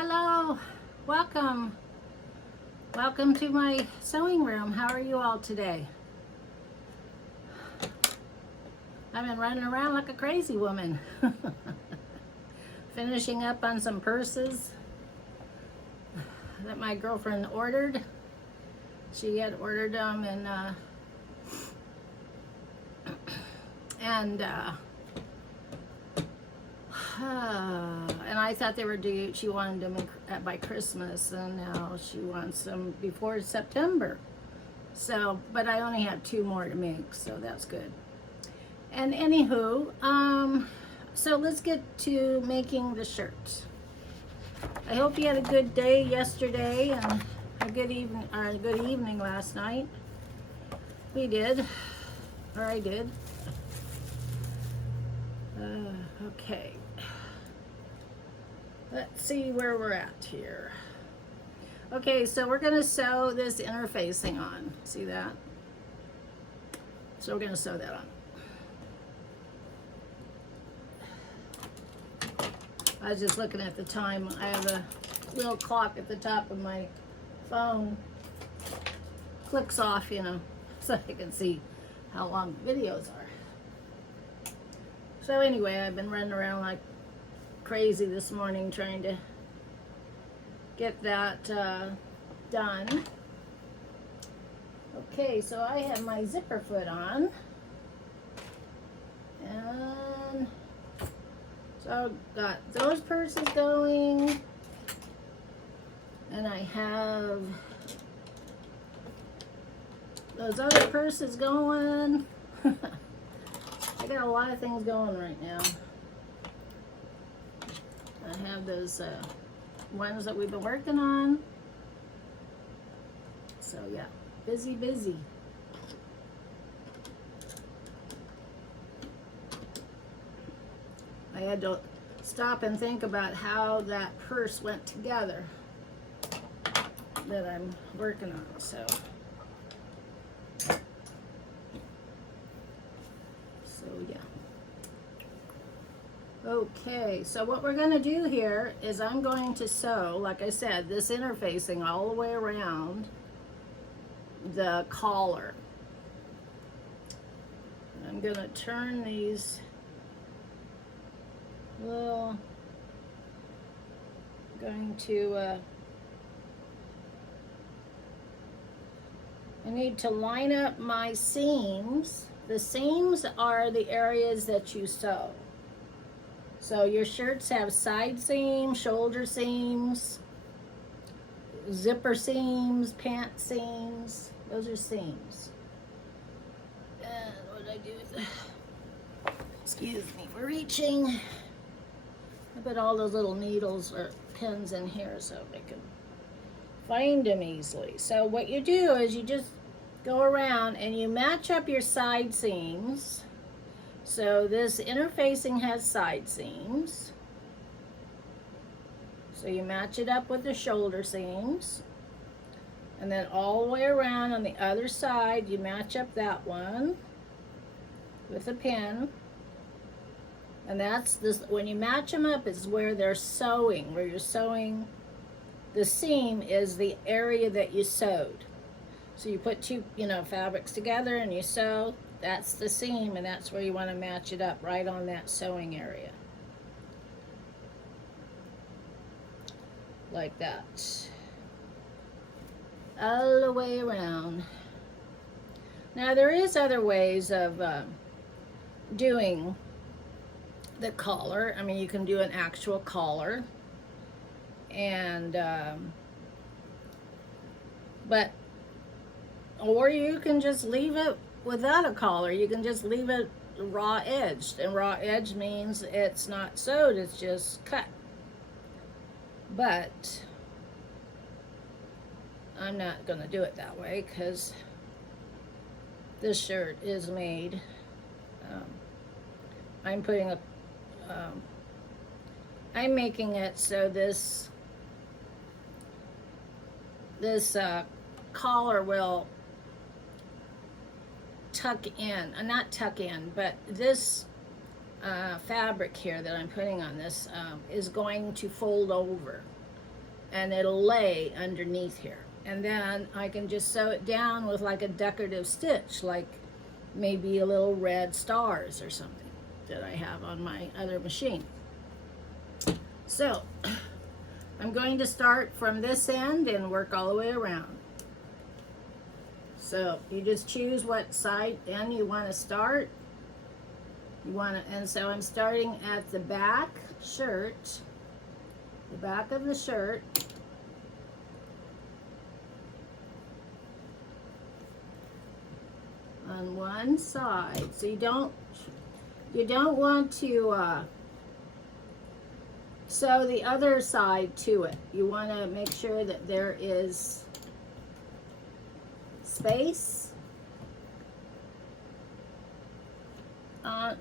Hello, welcome. Welcome to my sewing room. How are you all today? I've been running around like a crazy woman. Finishing up on some purses that my girlfriend ordered. She had ordered them and I thought they were due. She wanted them by Christmas, and now she wants them before September. So, but I only have 2 more to make, so that's good. And anywho, so let's get to making the shirts. I hope you had a good day yesterday and a good evening last night. We did, or I did. Okay. Let's see where we're at here. Okay, so we're gonna sew this interfacing on. See that? So we're gonna sew that on. I was just looking at the time. I have a little clock at the top of my phone. Clicks off, so I can see how long the videos are. So anyway, I've been running around like crazy this morning trying to get that done. Okay, so I have my zipper foot on. And so I've got those purses going. And I have those other purses going. I got a lot of things going right now. I have those ones that we've been working on. So yeah, busy. I had to stop and think about how that purse went together that I'm working on, so yeah. Okay, so what we're going to do here is I'm going to sew, like I said, this interfacing all the way around the collar. I'm going to turn these little, I need to line up my seams. The seams are the areas that you sew. So your shirts have side seams, shoulder seams, zipper seams, pant seams. Those are seams. And what did I do with that? Excuse me for reaching. I put all those little needles or pins in here so they can find them easily. So what you do is you just go around and you match up your side seams. So this interfacing has side seams. So you match it up with the shoulder seams. And then all the way around on the other side, you match up that one with a pin. And that's this, when you match them up is where they're sewing, where you're sewing. The seam is the area that you sewed. So you put 2, fabrics together and you sew. That's the seam, and that's where you want to match it up, right on that sewing area. Like that. All the way around. Now there is other ways of doing the collar. I mean, you can do an actual collar. And, or you can just leave it without a collar. You can just leave it raw edged, and raw edge means it's not sewed, it's just cut. But I'm not going to do it that way because this shirt is made. I'm putting a I'm making it so this collar will tuck in, not tuck in, but this fabric here that I'm putting on this is going to fold over. and it'll lay underneath here. And then I can just sew it down with like a decorative stitch, like maybe a little red stars or something that I have on my other machine. So I'm going to start from this end and work all the way around. So you just choose what side end you want to start. And so I'm starting at the back shirt, the back of the shirt. On one side, so you don't want to sew the other side to it. You want to make sure that there is space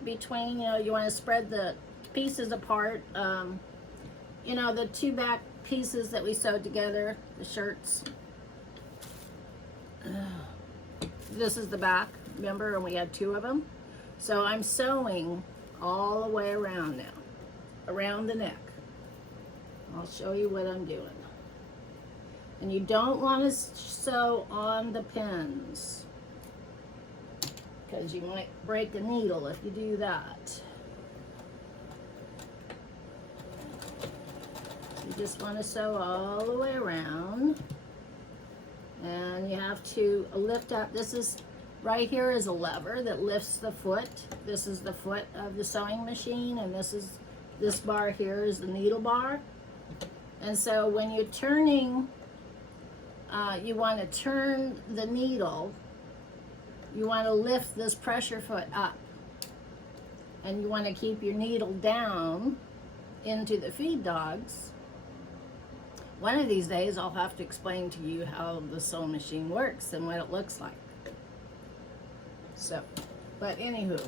between. You want to spread the pieces apart. The two back pieces that we sewed together, the shirts. This is the back, remember, and we had two of them. So I'm sewing all the way around now, around the neck. I'll show you what I'm doing. And you don't want to sew on the pins, because you might break a needle if you do that. You just want to sew all the way around. And you have to lift up. This is, right here is a lever that lifts the foot. This is the foot of the sewing machine, and this bar here is the needle bar. And so when you're turning, you want to turn the needle. You want to lift this pressure foot up, and you want to keep your needle down into the feed dogs. One of these days I'll have to explain to you how the sewing machine works and what it looks like. So, but anywho,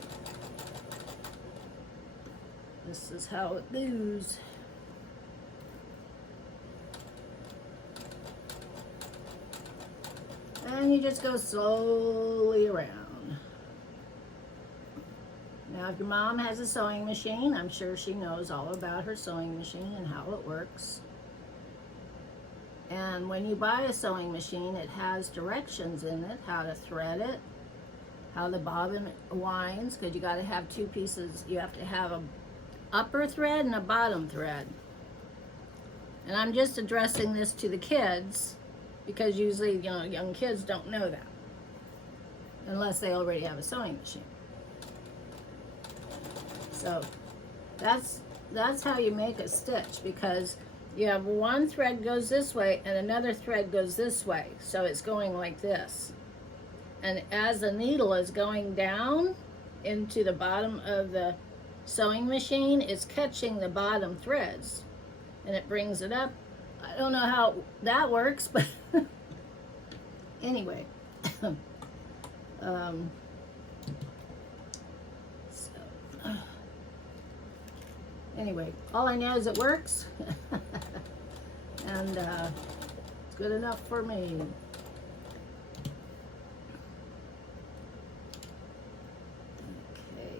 this is how it goes. And you just go slowly around. Now, if your mom has a sewing machine, I'm sure she knows all about her sewing machine and how it works. And when you buy a sewing machine, it has directions in it, how to thread it, how the bobbin winds, because you got to have two pieces. You have to have a upper thread and a bottom thread. And I'm just addressing this to the kids, because usually, young kids don't know that, unless they already have a sewing machine. So that's how you make a stitch, because you have one thread goes this way and another thread goes this way. So it's going like this. And as the needle is going down into the bottom of the sewing machine, it's catching the bottom threads and it brings it up. I don't know how that works, but anyway. Anyway, all I know is it works, and it's good enough for me. Okay.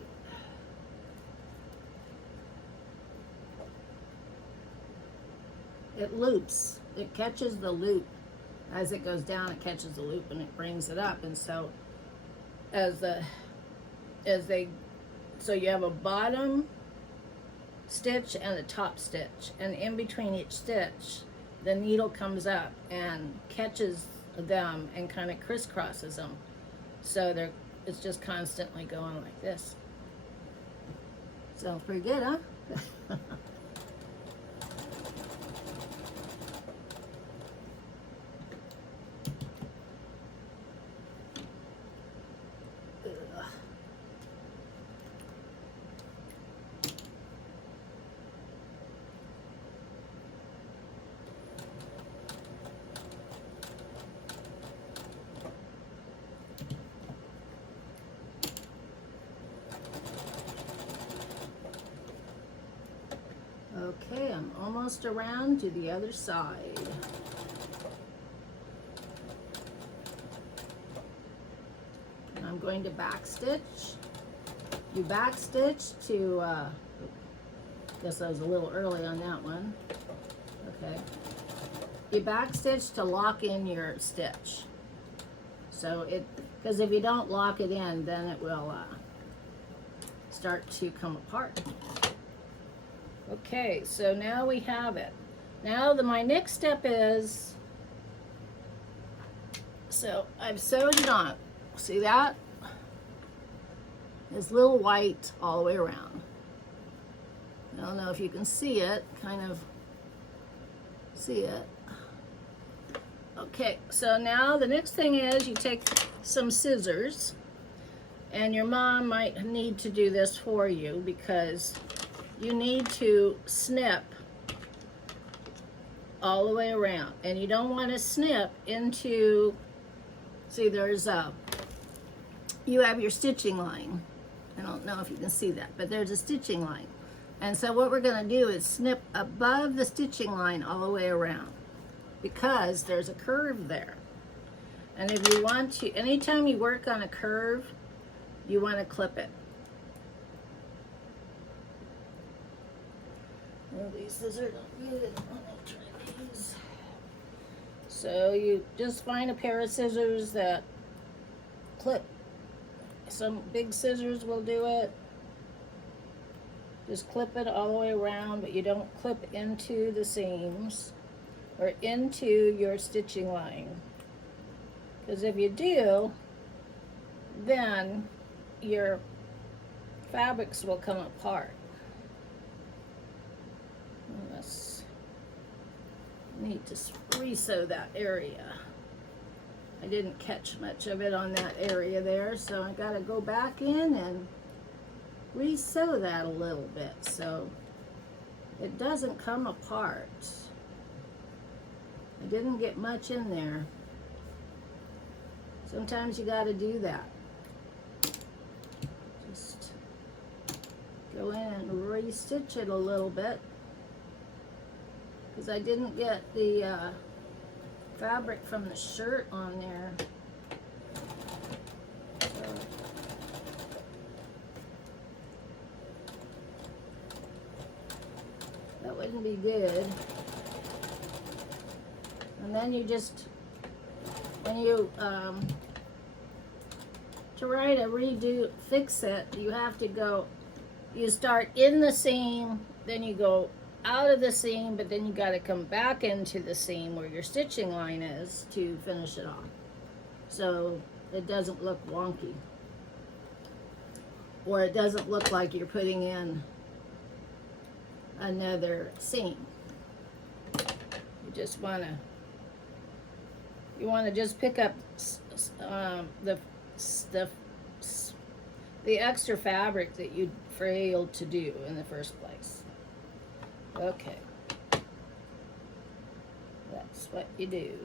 It loops. It catches the loop. As it goes down, it catches the loop and it brings it up. And so, so you have a bottom stitch and a top stitch, and in between each stitch the needle comes up and catches them and kind of crisscrosses them, so it's just constantly going like this. So pretty good, huh? Okay, I'm almost around to the other side. And I'm going to back stitch. You back stitch to, guess I was a little early on that one. Okay. you back stitch to lock in your stitch. So because if you don't lock it in, then it will start to come apart. Okay, so now we have it. Now my next step is, so I've sewed it on. See that? This little white all the way around. I don't know if you can see it, kind of see it. Okay, so now the next thing is you take some scissors, and your mom might need to do this for you because you need to snip all the way around, and you don't want to snip into, see you have your stitching line. I don't know if you can see that, but there's a stitching line. And so what we're going to do is snip above the stitching line all the way around because there's a curve there. And if you want to, anytime you work on a curve, you want to clip it. Oh, these scissors are good. Let me try these. So you just find a pair of scissors that clip. Some big scissors will do it. Just clip it all the way around, but you don't clip into the seams or into your stitching line. Because if you do, then your fabrics will come apart. Need to re-sew that area. I didn't catch much of it on that area there, so I gotta go back in and re-sew that a little bit so it doesn't come apart. I didn't get much in there. Sometimes you gotta do that. Just go in and re-stitch it a little bit because I didn't get the fabric from the shirt on there. So, that wouldn't be good. And then you just, when you try to fix it, you have to go, you start in the seam, then you go out of the seam, but then you got to come back into the seam where your stitching line is to finish it off, so it doesn't look wonky, or it doesn't look like you're putting in another seam. You just want to just pick up the extra fabric that you failed to do in the first place. Okay, that's what you do.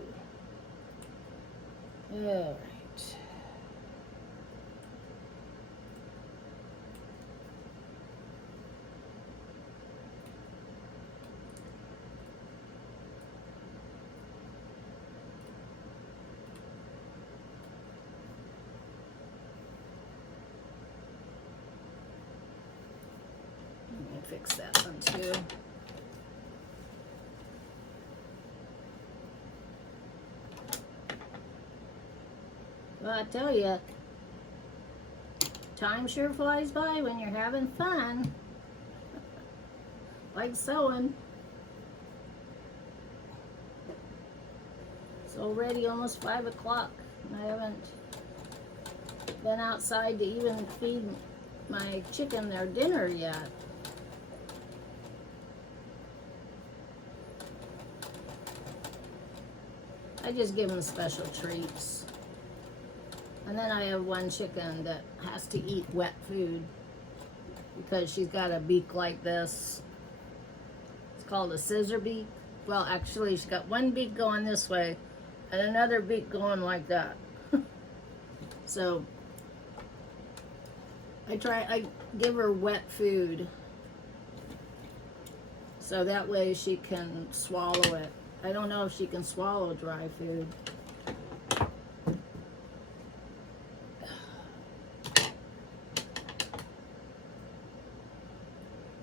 All right. Let me fix that one too. Well, I tell you, time sure flies by when you're having fun. Like sewing. It's already almost 5 o'clock, and I haven't been outside to even feed my chicken their dinner yet. I just give them special treats. And then I have one chicken that has to eat wet food because she's got a beak like this. It's called a scissor beak. Well, actually, she's got one beak going this way and another beak going like that. So I give her wet food so that way she can swallow it. I don't know if she can swallow dry food.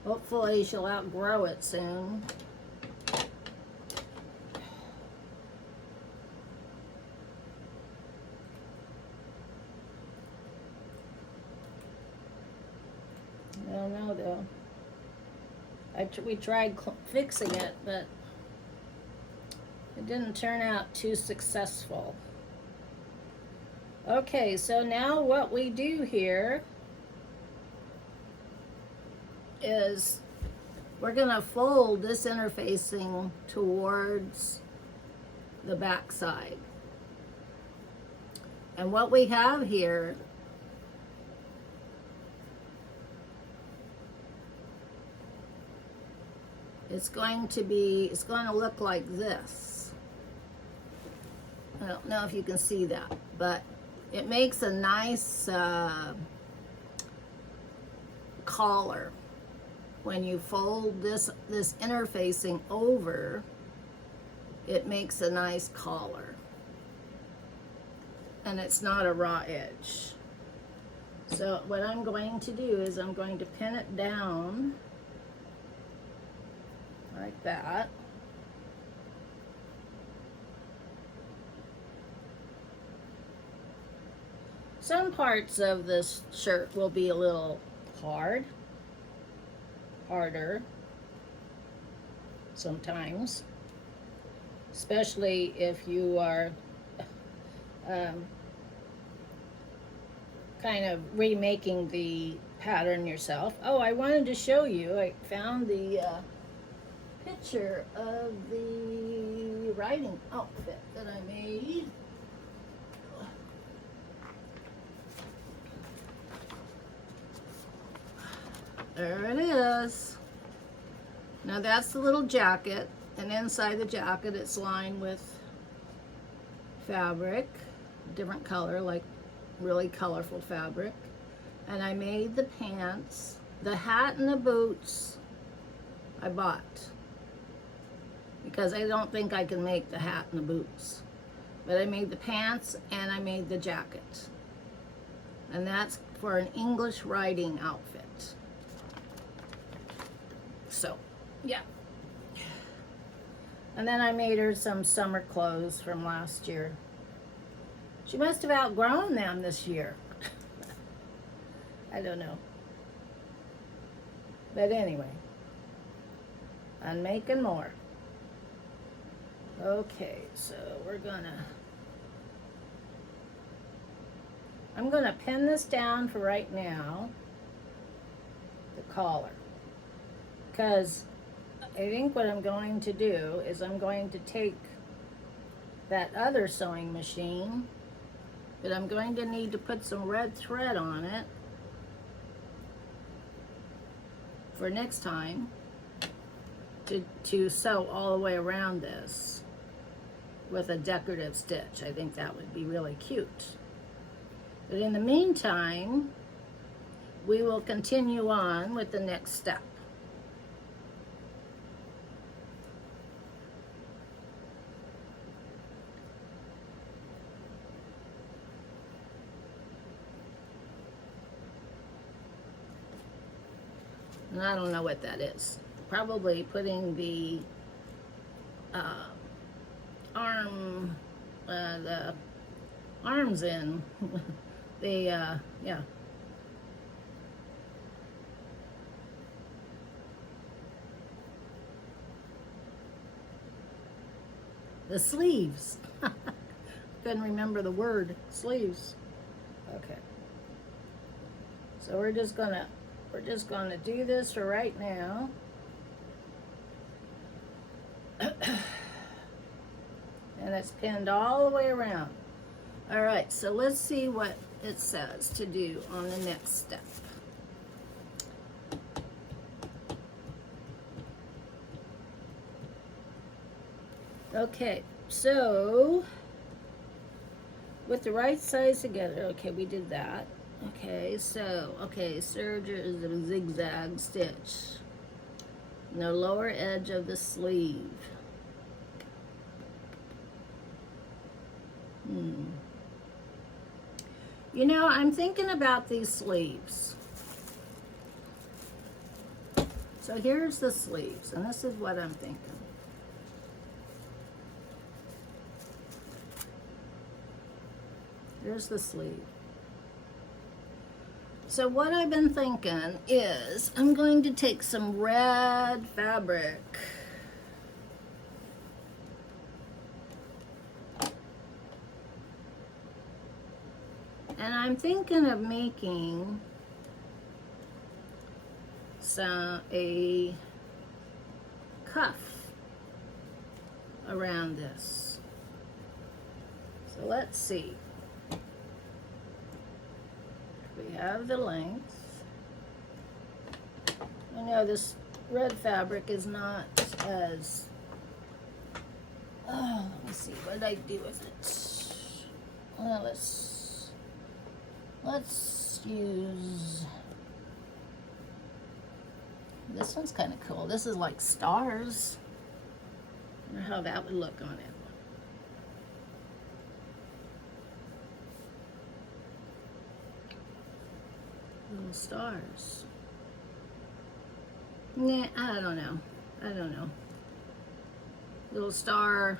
Hopefully she'll outgrow it soon. I don't know though. We tried fixing it, but it didn't turn out too successful. Okay, so now what we do here is we're gonna fold this interfacing towards the back side. And what we have here it's going to look like this. I don't know if you can see that, but it makes a nice collar. When you fold this interfacing over, it makes a nice collar. And it's not a raw edge. So what I'm going to do is I'm going to pin it down like that. Some parts of this shirt will be a little harder sometimes, especially if you are kind of remaking the pattern yourself. Oh, I wanted to show you, I found the picture of the riding outfit that I made. There it is. Now that's the little jacket, and inside the jacket it's lined with fabric, different color, like really colorful fabric. And I made the pants, the hat and the boots I bought, because I don't think I can make the hat and the boots. But I made the pants and I made the jacket. And that's for an English riding outfit. So, yeah. And then I made her some summer clothes from last year. She must have outgrown them this year. I don't know. But anyway, I'm making more. Okay, so I'm gonna pin this down for right now, the collar, because I think what I'm going to do is I'm going to take that other sewing machine, but I'm going to need to put some red thread on it for next time to sew all the way around this with a decorative stitch. I think that would be really cute. But in the meantime, we will continue on with the next step. And I don't know what that is. Probably putting the arms in. Yeah. The sleeves. Couldn't remember the word, sleeves. Okay. So we're just gonna do this for right now. And it's pinned all the way around. All right, so let's see what it says to do on the next step. Okay, so with the right sides together, okay, we did that. Okay, so, serge is a zigzag stitch in the lower edge of the sleeve. You know, I'm thinking about these sleeves. So here's the sleeves, and this is what I'm thinking. Here's the sleeve. So what I've been thinking is I'm going to take some red fabric. And I'm thinking of making a cuff around this. So let's see. We have the length. I know this red fabric is not as, oh, let me see, what did I do with it? Well, let's use, this one's kind of cool. This is like stars. I wonder how that would look on it. Little stars. Nah, I don't know. Little star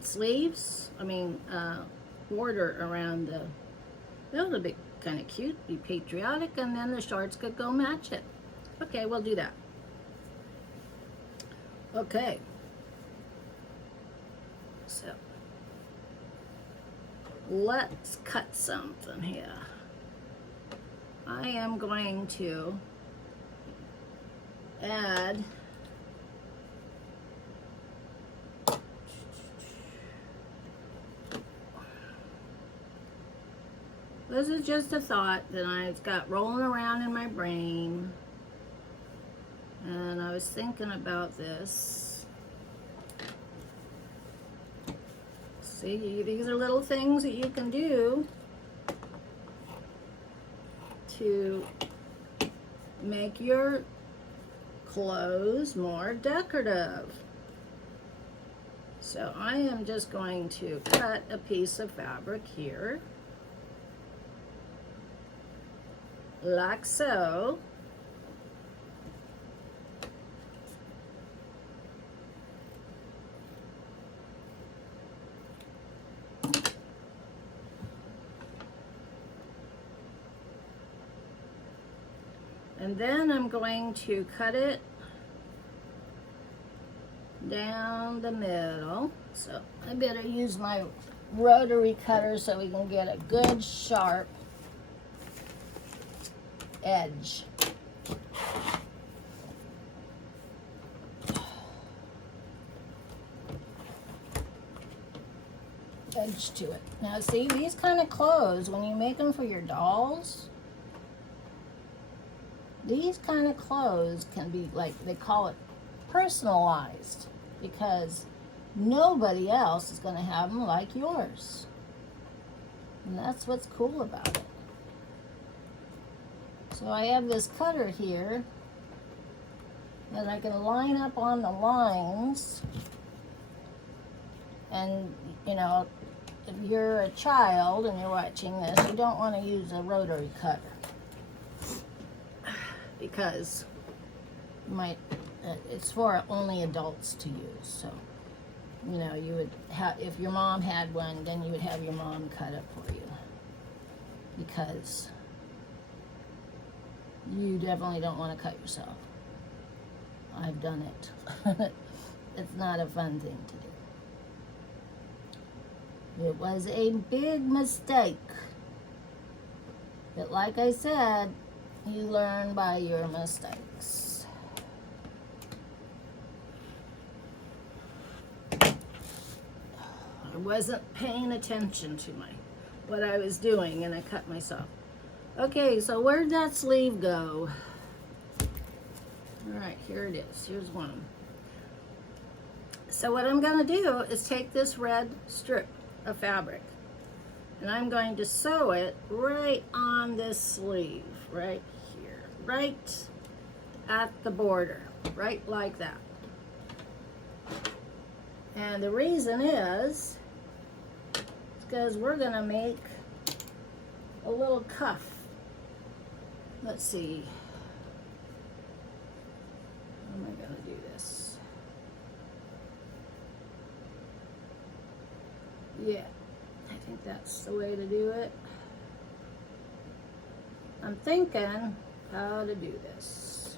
sleeves. I mean, border around the. That would be kind of cute. Be patriotic, and then the shorts could go match it. Okay, we'll do that. Okay. So let's cut something here. I am going to add this is just a thought that I've got rolling around in my brain, and I was thinking about this. See, these are little things that you can do to make your clothes more decorative. So I am just going to cut a piece of fabric here, like so. And then I'm going to cut it down the middle. So I better use my rotary cutter so we can get a good sharp edge. Edge to it. Now see, these kind of clothes, when you make them for your dolls, these kind of clothes can be, like, they call it personalized, because nobody else is going to have them like yours. And that's what's cool about it. So I have this cutter here that I can line up on the lines. And, you know, if you're a child and you're watching this, you don't want to use a rotary cutter, because you might, it's for only adults to use. So, you know, you would have, if your mom had one, then you would have your mom cut it for you, because you definitely don't want to cut yourself. I've done it. It's not a fun thing to do. It was a big mistake. But like I said, you learn by your mistakes. I wasn't paying attention to what I was doing, and I cut myself. Okay, so where'd that sleeve go? All right, here it is. Here's one. So what I'm going to do is take this red strip of fabric, and I'm going to sew it right on this sleeve, right here, right at the border, right like that. And the reason is because we're going to make a little cuff. Let's see. How am I going to do this? Yeah, I think that's the way to do it. I'm thinking how to do this.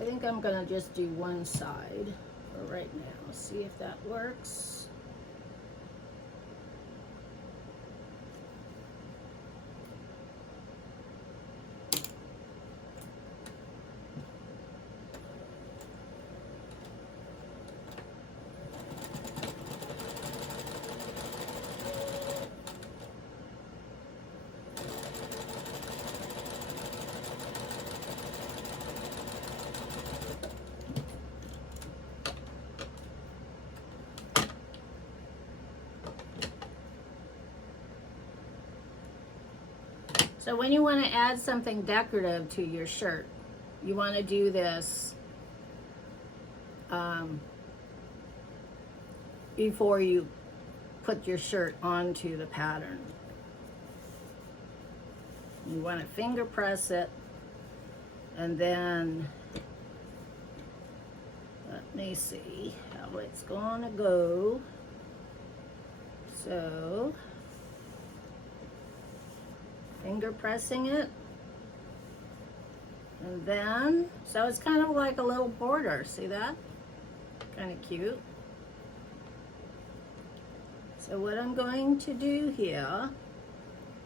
I think I'm gonna just do one side for right now. See if that works. So when you want to add something decorative to your shirt, you want to do this before you put your shirt onto the pattern. You want to finger press it, and then let me see how it's going to go. So finger pressing it, and then, so it's kind of like a little border, see that? Kind of cute. So what I'm going to do here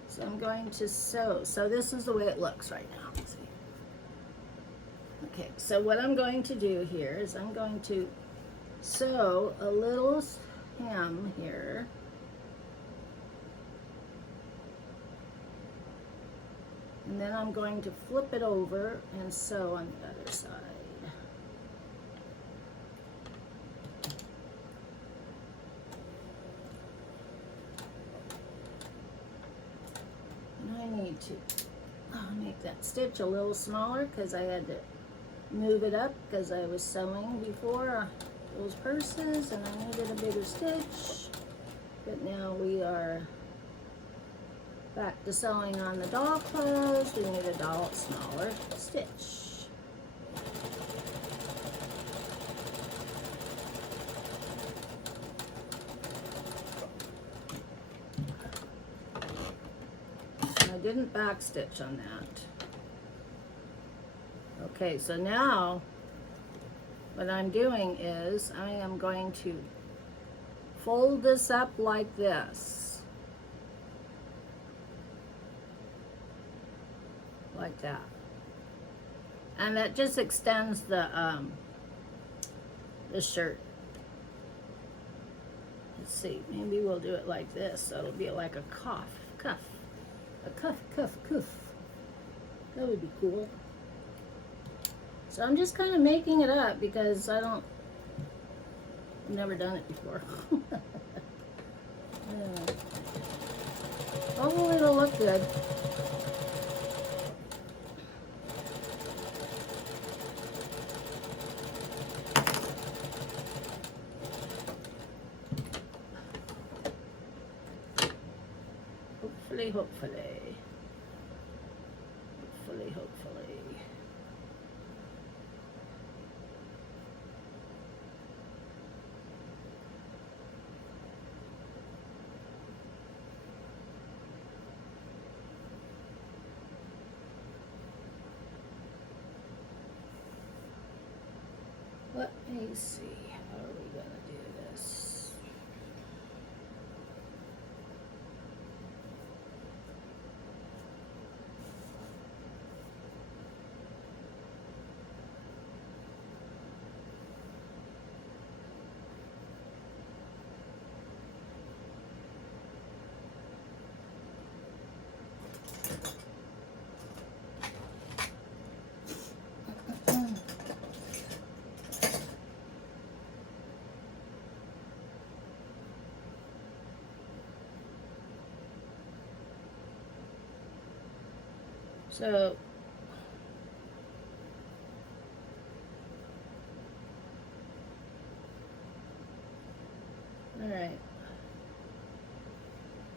is I'm going to sew. So this is the way it looks right now. See? Okay, so what I'm going to do here is I'm going to sew a little hem here. And then I'm going to flip it over and sew on the other side. And I need to make that stitch a little smaller because I had to move it up because I was sewing before those purses and I needed a bigger stitch. But now we are back to sewing on the doll clothes. We need a smaller stitch. I didn't back stitch on that. Okay, so now what I'm doing is I am going to fold this up like this. Like that. And that just extends the shirt. Let's see, maybe we'll do it like this, so it'll be like a cuff. A cuff. That would be cool. So I'm just kind of making it up because I've never done it before. Yeah. Hopefully it'll look good. Hopefully. Let me see, how are we gonna do this? So, all right.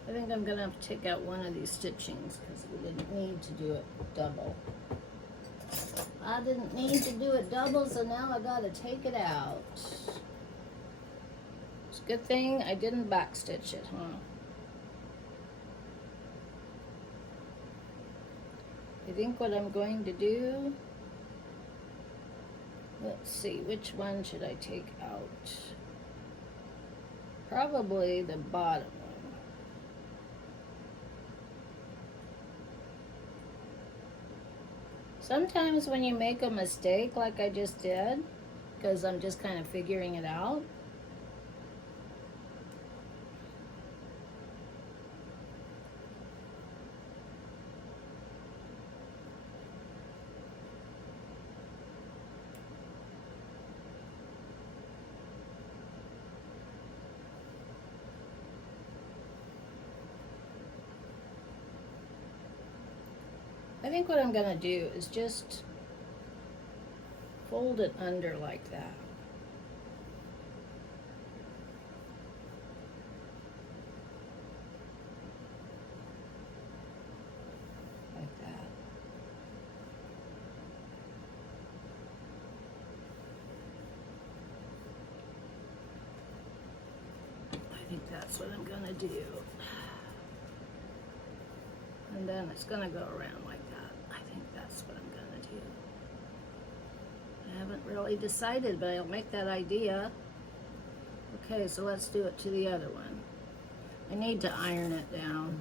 I think I'm gonna have to take out one of these stitchings because we didn't need to do it double. I didn't need to do it double, so now I gotta take it out. It's a good thing I didn't back stitch it, huh? I think what I'm going to do, let's see, which one should I take out? Probably the bottom one. Sometimes when you make a mistake like I just did, because I'm just kind of figuring it out, I think what I'm going to do is just fold it under like that. Like that. I think that's what I'm going to do. And then it's going to go around like that. I think that's what I'm going to do. I haven't really decided, but I'll make that idea. Okay, so let's do it to the other one. I need to iron it down.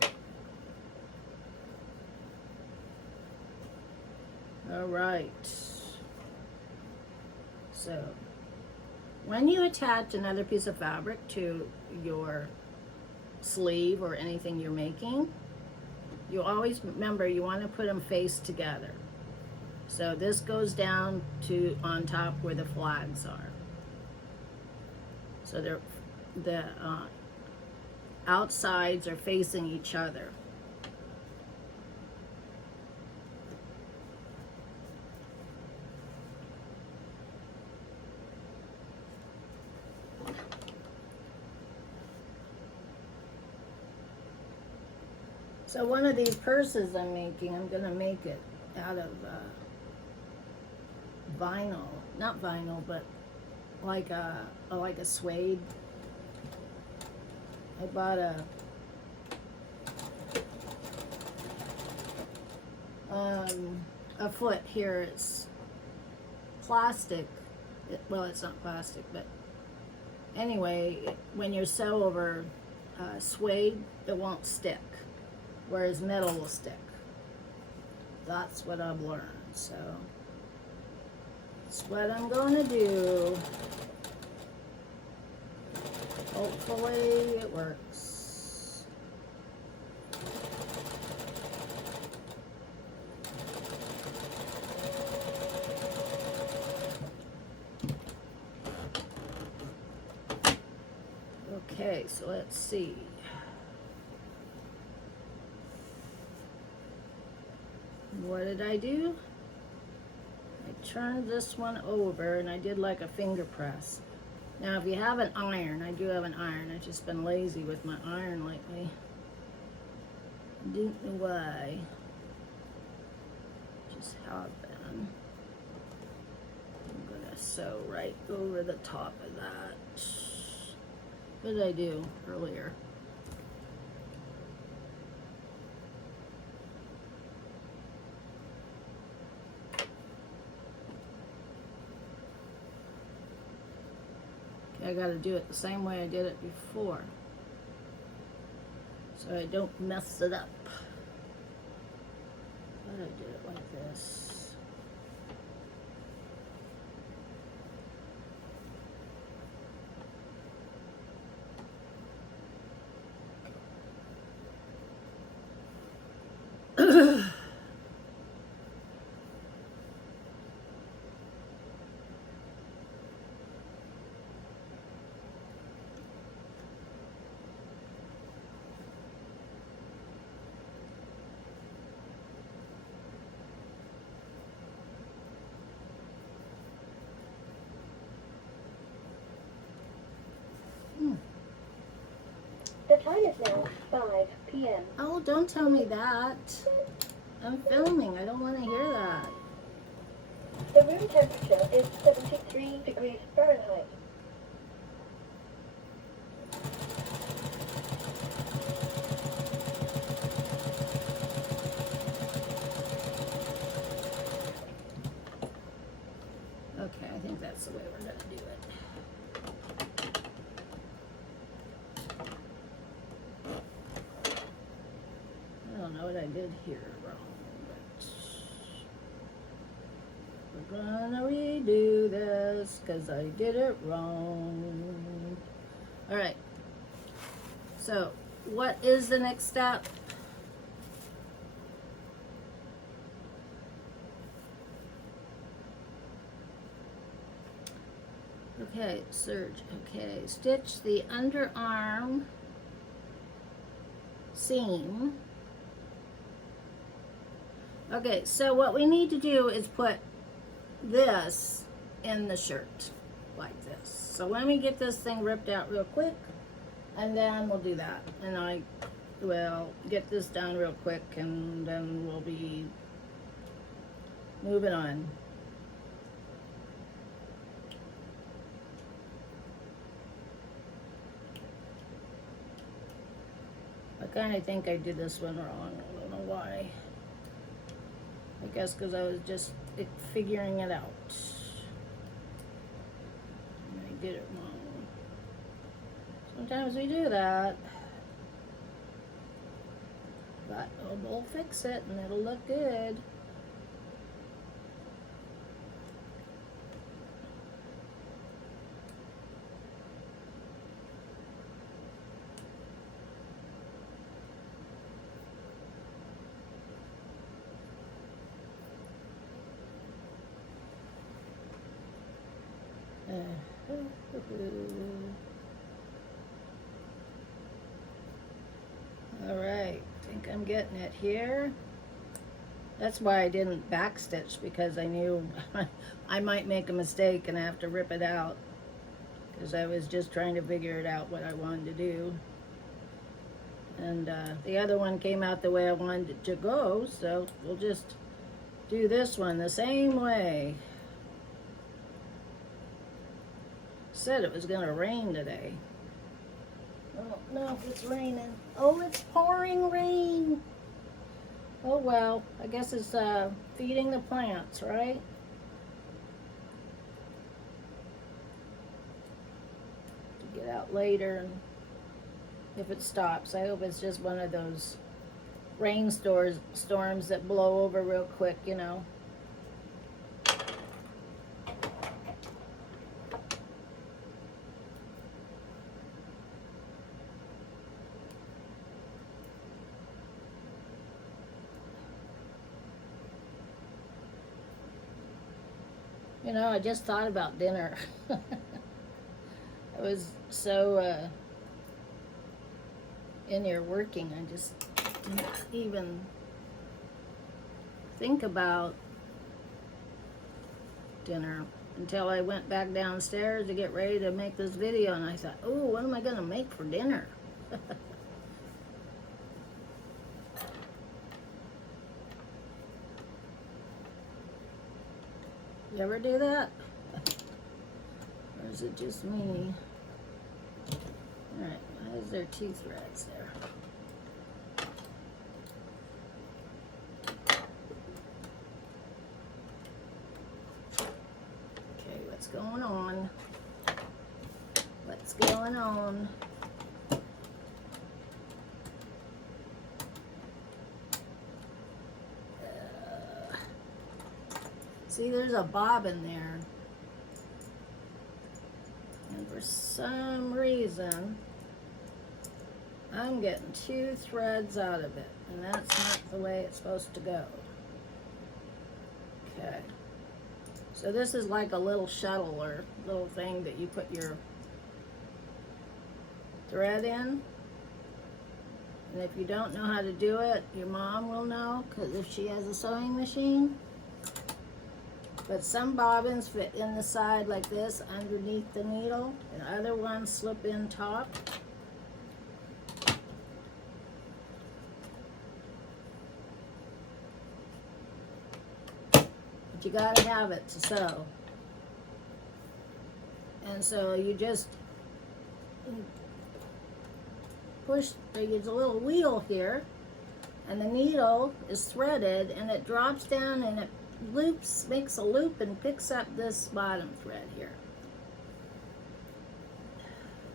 All right. So, when you attach another piece of fabric to your sleeve or anything you're making, you always remember you want to put them face together. So this goes down to on top where the flags are. So the outsides are facing each other. So one of these purses I'm making, I'm going to make it out of vinyl, not vinyl, but like a suede. I bought a foot here. It's plastic. Well, it's not plastic, but anyway, when you sew over suede, it won't stick, whereas metal will stick. That's what I've learned, so that's what I'm going to do. Hopefully it works. Okay, so let's see. What did I do? I turned this one over and I did like a finger press. Now if you have an iron, I do have an iron. I've just been lazy with my iron lately. Didn't know why. Just have been. I'm gonna sew right over the top of that. What did I do earlier? I got to do it the same way I did it before, so I don't mess it up. But I did it like this. The time is now 5 p.m. Oh, don't tell me that. I'm filming. I don't want to hear that. The room temperature is 73 degrees Fahrenheit. Okay, I think that's the way we're gonna do it. I don't know what I did here wrong, but we're gonna redo this because I did it wrong. All right, so what is the next step? Okay, serge. Okay, stitch the underarm seam. Okay, so what we need to do is put this in the shirt like this. So let me get this thing ripped out real quick and then we'll do that. And I will get this done real quick and then we'll be moving on. I kind of think I did this one wrong. I don't know why. I guess because I was just figuring it out. And I did it wrong. Sometimes we do that. But we'll fix it and it'll look good. All right, I think I'm getting it here. That's why I didn't backstitch, because I knew I might make a mistake and have to rip it out, because I was just trying to figure it out what I wanted to do. And the other one came out the way I wanted it to go, so we'll just do this one the same way. Said it was gonna rain today. Oh no, it's raining. Oh, it's pouring rain. Oh well, I guess it's feeding the plants, right? To get out later and if it stops. I hope it's just one of those storms that blow over real quick, you know. You know, I just thought about dinner. I was so in here working, I just didn't even think about dinner until I went back downstairs to get ready to make this video, and I thought, oh, what am I gonna make for dinner? You ever do that? Or is it just me? Alright, why is there 2 threads there? Okay, what's going on? What's going on? See, there's a bobbin there. And for some reason, I'm getting 2 threads out of it. And that's not the way it's supposed to go. Okay. So this is like a little shuttle or little thing that you put your thread in. And if you don't know how to do it, your mom will know, because if she has a sewing machine. But some bobbins fit in the side like this underneath the needle, and other ones slip in top. But you gotta have it to sew. And so you just push, there's a little wheel here, and the needle is threaded, and it drops down and it loops, makes a loop and picks up this bottom thread here.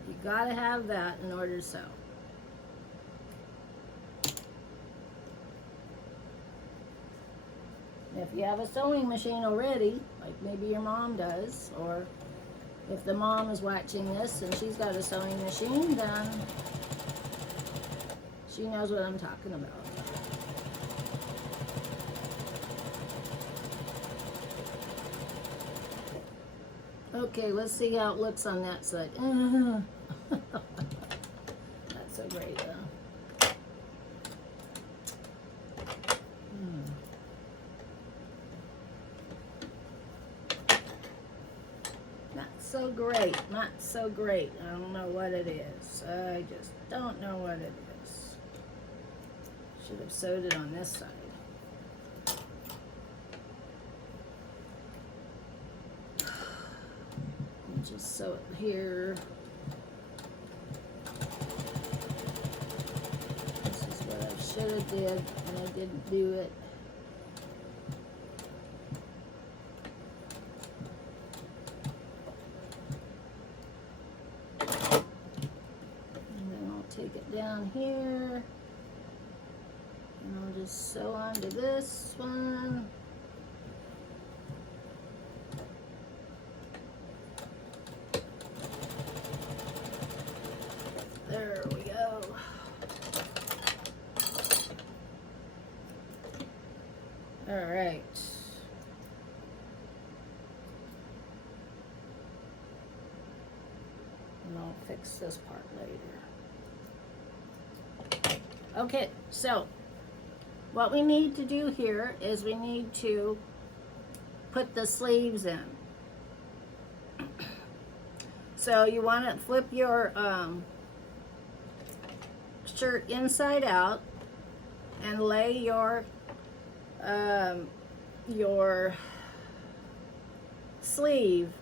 You gotta have that in order to sew. If you have a sewing machine already, like maybe your mom does, or if the mom is watching this and she's got a sewing machine, then she knows what I'm talking about. Okay, let's see how it looks on that side. That's so great, though. Not so great, not so great. I don't know what it is. I just don't know what it is. Should have sewed it on this side. Just sew it here. This is what I should have did, and I didn't do it. And then I'll take it down here, and I'll just sew onto this one. There we go. All right. And I'll fix this part later. Okay, so what we need to do here is we need to put the sleeves in. So you want to flip your shirt inside out and lay your sleeve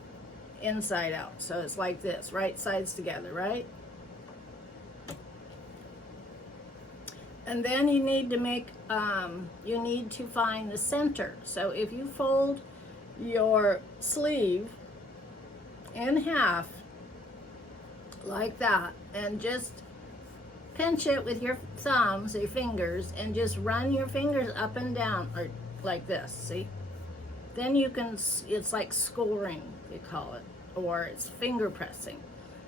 inside out. So it's like this, right sides together, right? And then you need to make, you need to find the center. So if you fold your sleeve in half like that and just pinch it with your thumbs, your fingers, and just run your fingers up and down, or like this, see? Then you can, it's like scoring, you call it, or it's finger pressing.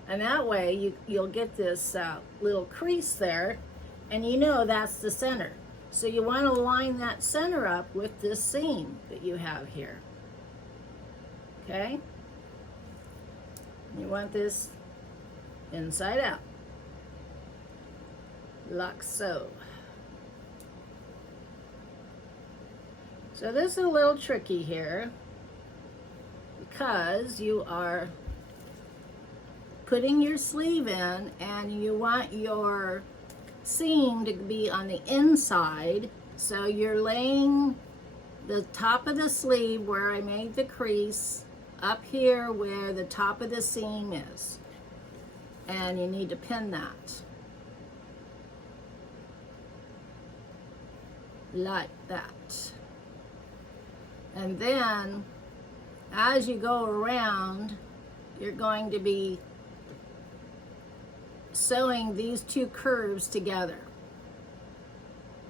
And that way you'll get this little crease there, and you know that's the center. So you want to line that center up with this seam that you have here. Okay? You want this inside out. Like so. So this is a little tricky here because you are putting your sleeve in and you want your seam to be on the inside. So you're laying the top of the sleeve where I made the crease up here where the top of the seam is. And you need to pin that. Like that. And then as you go around, you're going to be sewing these two curves together.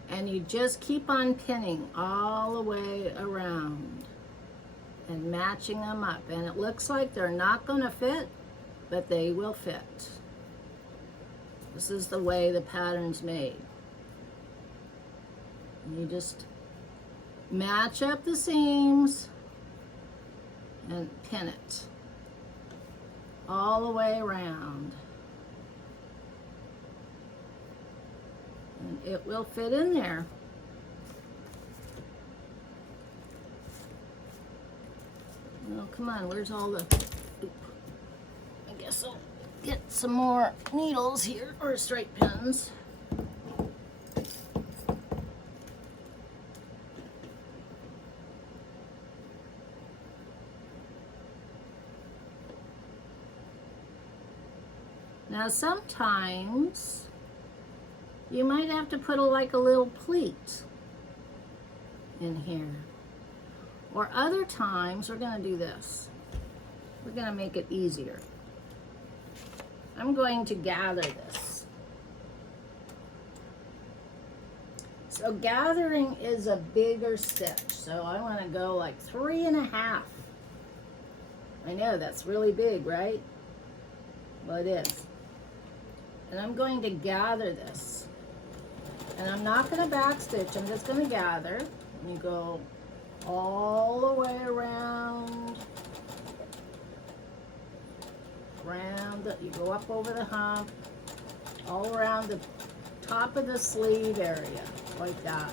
And you just keep on pinning all the way around and matching them up. And it looks like they're not going to fit, but they will fit. This is the way the pattern's made. You just match up the seams and pin it all the way around. And it will fit in there. Oh, come on, where's all the... Oop. I guess I'll get some more needles here, or straight pins. Now sometimes you might have to put like a little pleat in here. Or other times, we're gonna do this. We're gonna make it easier. I'm going to gather this. So gathering is a bigger stitch. So I wanna go like 3.5. I know that's really big, right? Well, it is. And I'm going to gather this. And I'm not gonna backstitch, I'm just gonna gather. And you go all the way around, you go up over the hump, all around the top of the sleeve area, like that.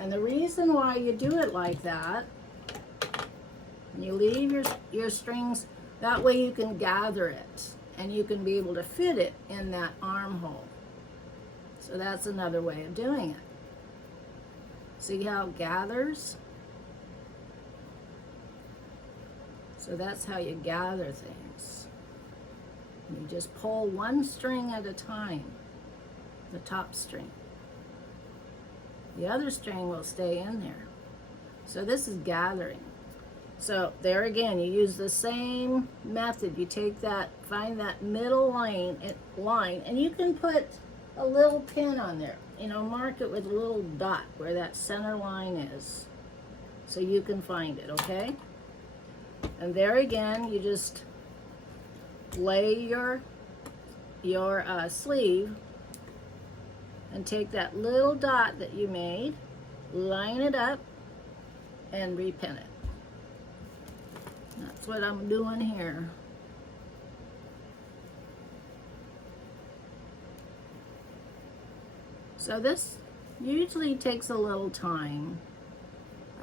And the reason why you do it like that, you leave your strings, that way you can gather it, and you can be able to fit it in that armhole. So that's another way of doing it. See how it gathers? So that's how you gather things. You just pull one string at a time, the top string. The other string will stay in there. So this is gathering. So there again, you use the same method. You take that, find that middle line, and you can put a little pin on there. You know, mark it with a little dot where that center line is, so you can find it, okay? And there again, you just lay your sleeve and take that little dot that you made, line it up, and repin it. That's what I'm doing here. So this usually takes a little time,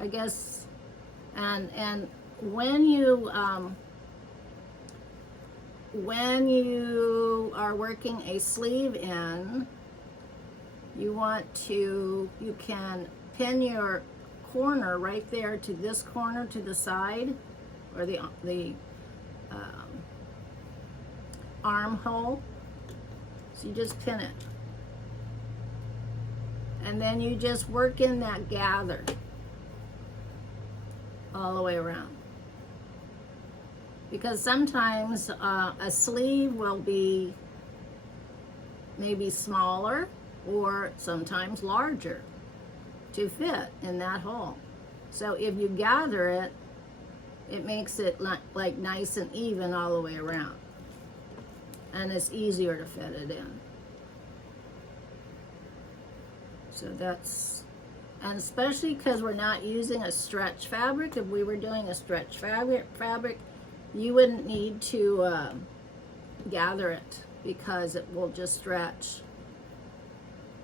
I guess, and when you are working a sleeve in, you can pin your corner right there to this corner to the side, or the armhole. So you just pin it. And then you just work in that gather all the way around. Because sometimes a sleeve will be maybe smaller or sometimes larger to fit in that hole. So if you gather it, it makes it like nice and even all the way around. And it's easier to fit it in. So that's, and especially because we're not using a stretch fabric. If we were doing a stretch fabric, you wouldn't need to gather it, because it will just stretch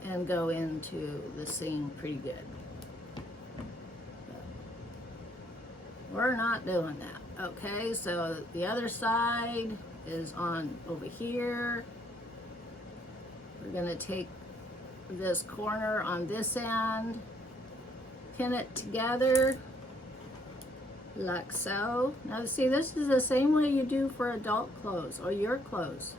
and go into the seam pretty good. But we're not doing that. Okay, so the other side is on over here. We're gonna take this corner on this end, pin it together like so. Now see, this is the same way you do for adult clothes or your clothes.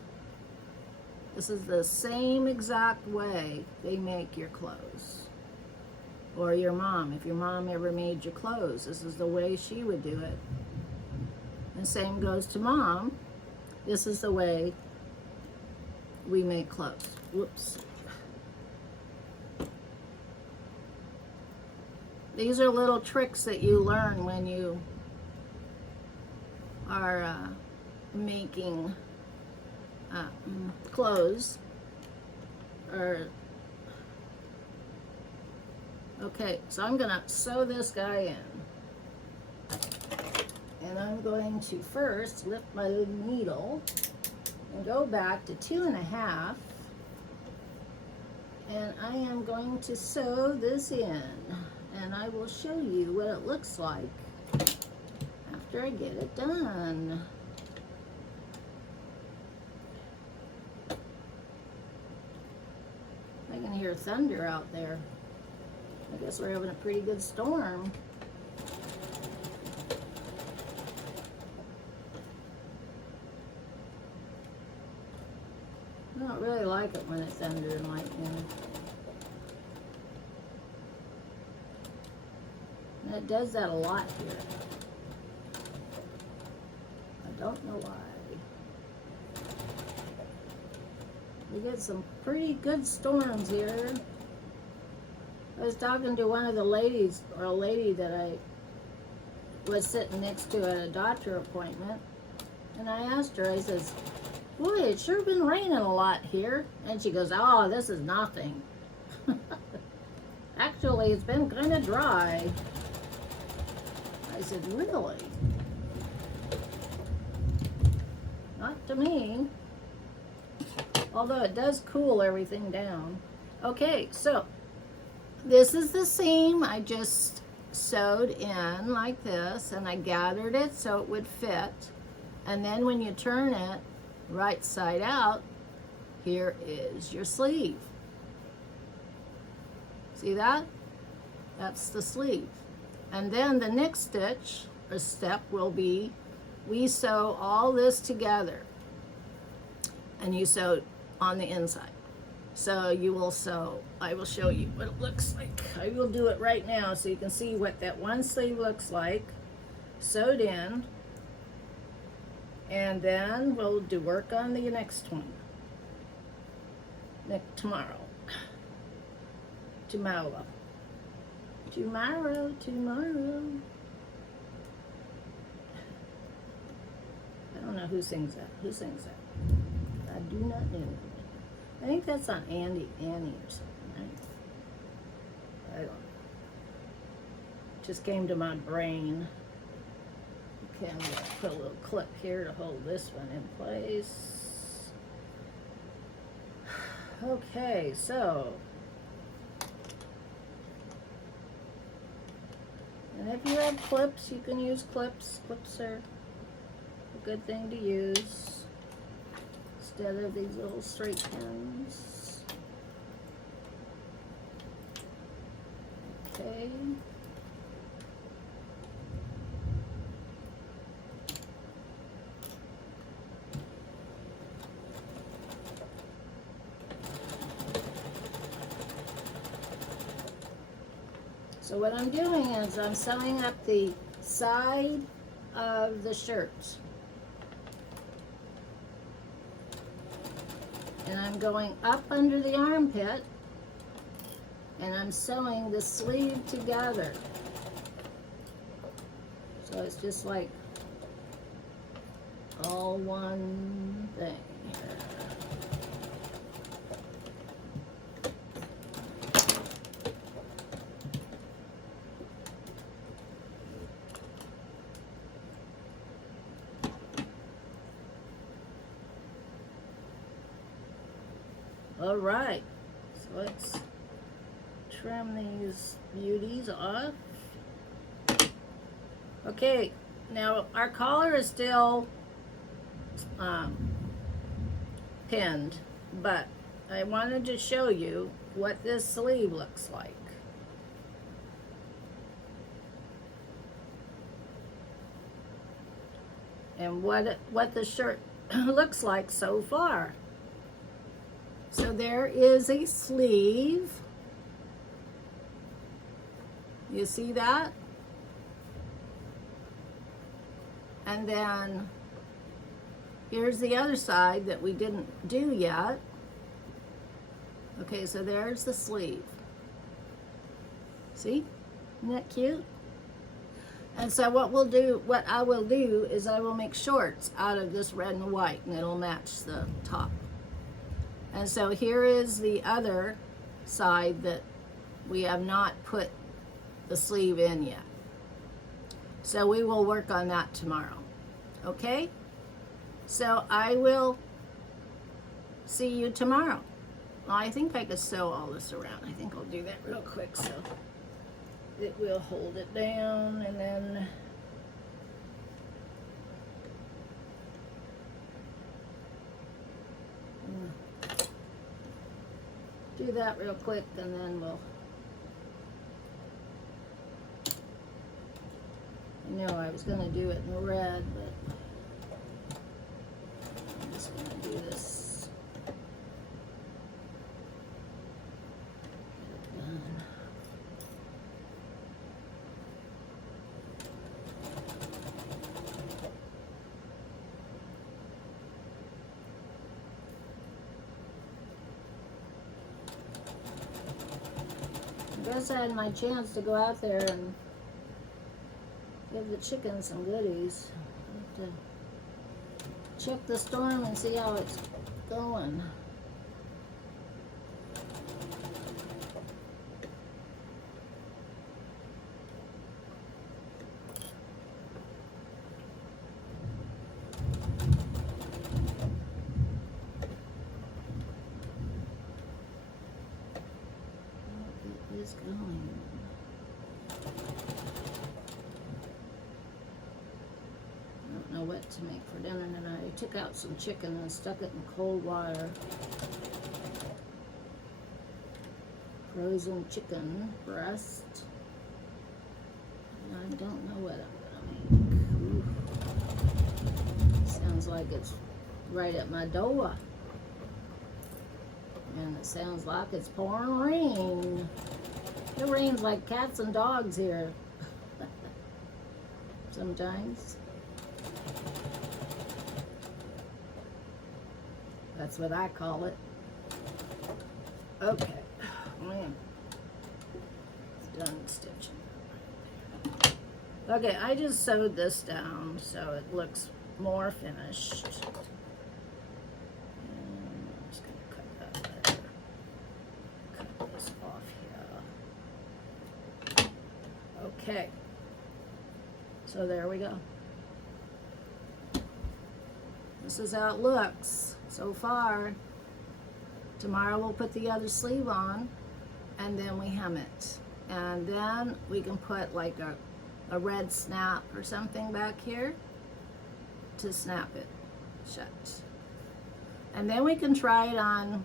This is the same exact way they make your clothes. Or your mom, if your mom ever made your clothes, this is the way she would do it. And same goes to mom. This is the way we make clothes. Whoops. These are little tricks that you learn when you are making clothes. Okay, so I'm gonna sew this guy in. And I'm going to first lift my needle and go back to 2.5. And I am going to sew this in. And I will show you what it looks like after I get it done. I can hear thunder out there. I guess we're having a pretty good storm. I don't really like it when it's thunder and lightning. it does that a lot here. I don't know why. We get some pretty good storms here. I was talking to one of the ladies, or a lady that I was sitting next to at a doctor appointment, and I asked her, I says, boy, it's sure been raining a lot here. And she goes, oh, this is nothing. Actually, it's been kind of dry. I said, really? Not to me. Although it does cool everything down. Okay, so this is the seam I just sewed in like this, and I gathered it so it would fit. And then when you turn it right side out, here is your sleeve. See that? That's the sleeve. And then the next stitch or step will be, we sew all this together, and you sew on the inside. So you will sew, I will show you what it looks like. I will do it right now so you can see what that one sleeve looks like, sewed in, and then we'll do work on the next one. Tomorrow. I don't know who sings that. Who sings that? I do not know. I think that's on Annie or something, right? I don't know. Just came to my brain. Okay, I'm gonna put a little clip here to hold this one in place. Okay, so. And if you have clips, you can use clips. Clips are a good thing to use instead of these little straight pins. Okay. So what I'm doing is I'm sewing up the side of the shirt. And I'm going up under the armpit, and I'm sewing the sleeve together. So it's just like all one thing here. All right, so let's trim these beauties off. Okay, now our collar is still pinned, but I wanted to show you what this sleeve looks like. And what the shirt looks like so far. So there is a sleeve. You see that? And then here's the other side that we didn't do yet. Okay, so there's the sleeve. See? Isn't that cute? And so what I will do is I will make shorts out of this red and white, and it'll match the top. And so here is the other side that we have not put the sleeve in yet. So we will work on that tomorrow. Okay? So I will see you tomorrow. Well, I think I could sew all this around. I think I'll do that real quick so it will hold it down, and then do that real quick, and then we'll. I know I was going to do it in red, but I'm just going to do this. Get it done. just had my chance to go out there and give the chickens some goodies. I have to check the storm and see how it's going. It is going. I don't know what to make for dinner tonight. I took out some chicken and stuck it in cold water. Frozen chicken breast. And I don't know what I'm gonna make. Ooh. Sounds like it's right at my door. And it sounds like it's pouring rain. It rains like cats and dogs here. Sometimes. That's what I call it. Okay. Man. It's done stitching. Okay, I just sewed this down so it looks more finished. And I'm just gonna cut that there. Cut this off here. Okay. So there we go. This is how it looks so far. Tomorrow we'll put the other sleeve on and then we hem it. And then we can put like a red snap or something back here to snap it shut. And then we can try it on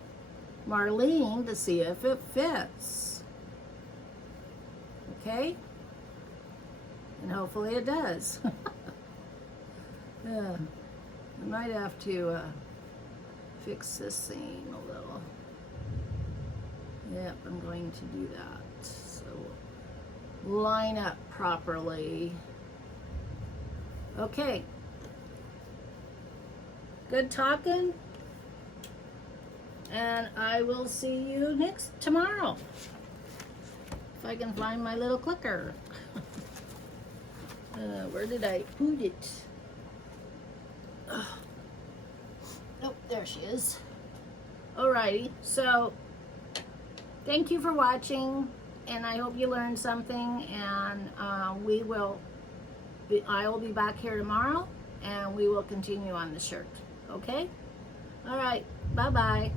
Marlene to see if it fits. Okay? And hopefully it does. Yeah. I might have to fix this seam a little. Yep, I'm going to do that. So line up properly. Okay. Good talking. And I will see you tomorrow. If I can find my little clicker. Where did I put it? Oh, there she is. Alrighty, so thank you for watching, and I hope you learned something. And I will be back here tomorrow, and we will continue on the shirt. Okay? All right. Bye bye.